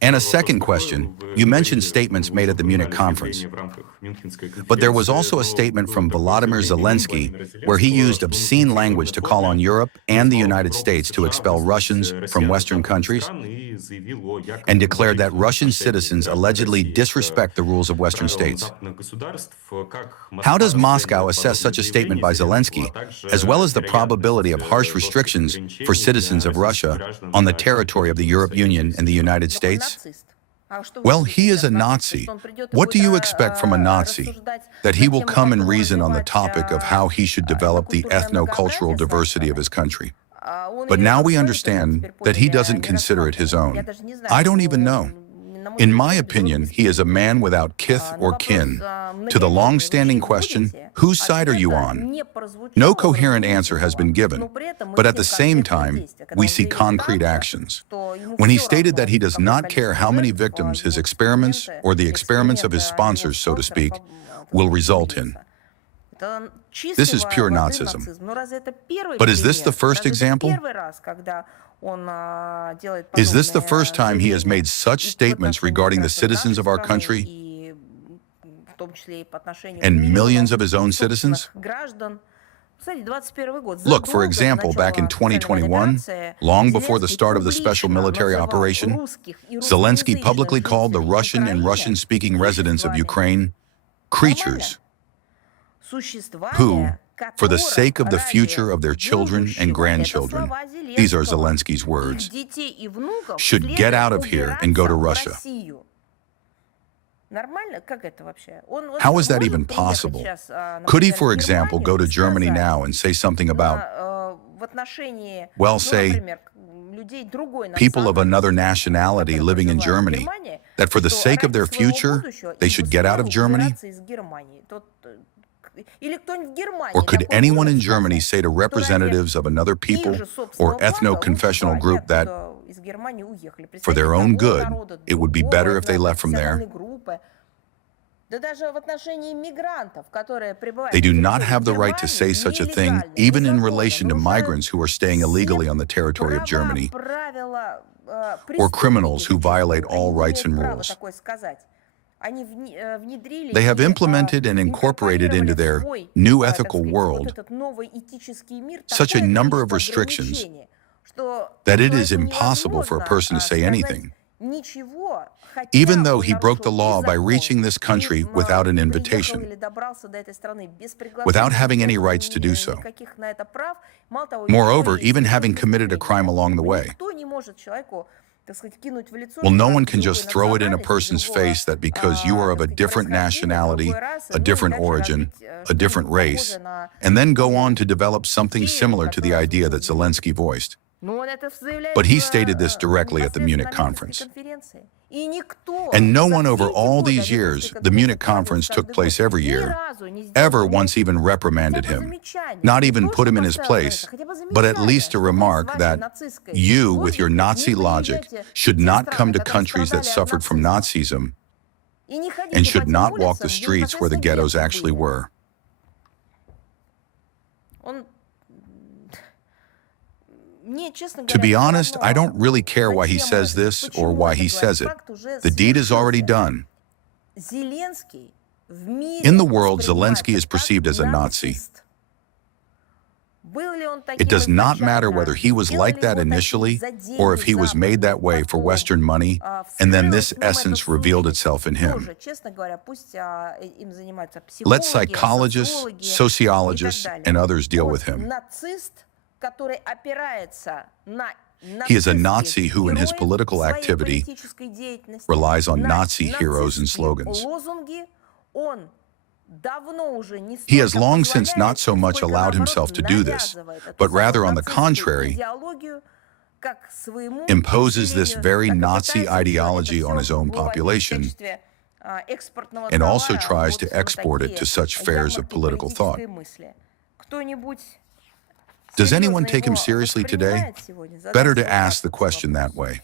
And a second question, you mentioned statements made at the Munich Conference. But there was also a statement from Volodymyr Zelensky where he used obscene language to call on Europe and the United States to expel Russians from Western countries and declared that Russian citizens allegedly disrespect the rules of Western states. How does Moscow assess such a statement by Zelensky, as well as the probability of harsh restrictions for citizens of Russia on the territory of the European Union and the United States? Well, he is a Nazi. What do you expect from a Nazi? That he will come and reason on the topic of how he should develop the ethno-cultural diversity of his country. But now we understand that he doesn't consider it his own. I don't even know. In my opinion, he is a man without kith or kin. To the long-standing question, whose side are you on? No coherent answer has been given, but at the same time, we see concrete actions. When he stated that he does not care how many victims his experiments or the experiments of his sponsors, so to speak, will result in. This is pure Nazism. But is this the first example? Is this the first time he has made such statements regarding the citizens of our country and millions of his own citizens? Look, for example, back in 2021, long before the start of the special military operation, Zelensky publicly called the Russian and Russian-speaking residents of Ukraine creatures who, for the sake of the future of their children and grandchildren, these are Zelensky's words, should get out of here and go to Russia. How is that even possible? Could he, for example, go to Germany now and say something about, well, say, people of another nationality living in Germany, that for the sake of their future, they should get out of Germany? Or could anyone in Germany say to representatives of another people or ethno-confessional group that, for their own good, it would be better if they left from there? They do not have the right to say such a thing, even in relation to migrants who are staying illegally on the territory of Germany, or criminals who violate all rights and rules. They have implemented and incorporated into their new ethical world such a number of restrictions that it is impossible for a person to say anything, even though he broke the law by reaching this country without an invitation, without having any rights to do so. Moreover, even having committed a crime along the way. Well, no one can just throw it in a person's face that because you are of a different nationality, a different origin, a different race, and then go on to develop something similar to the idea that Zelensky voiced. But he stated this directly at the Munich Conference. And no one over all these years, the Munich Conference took place every year, ever once even reprimanded him, not even put him in his place, but at least a remark that you, with your Nazi logic, should not come to countries that suffered from Nazism and should not walk the streets where the ghettos actually were. To be honest, I don't really care why he says this or why he says it. The deed is already done. In the world, Zelensky is perceived as a Nazi. It does not matter whether he was like that initially or if he was made that way for Western money, and then this essence revealed itself in him. Let psychologists, sociologists, and others deal with him. He is a Nazi who, in his political activity, relies on Nazi heroes and slogans. He has long since not so much allowed himself to do this, but rather, on the contrary, imposes this very Nazi ideology on his own population and also tries to export it to such fairs of political thought. Does anyone take him seriously today? Better to ask the question that way.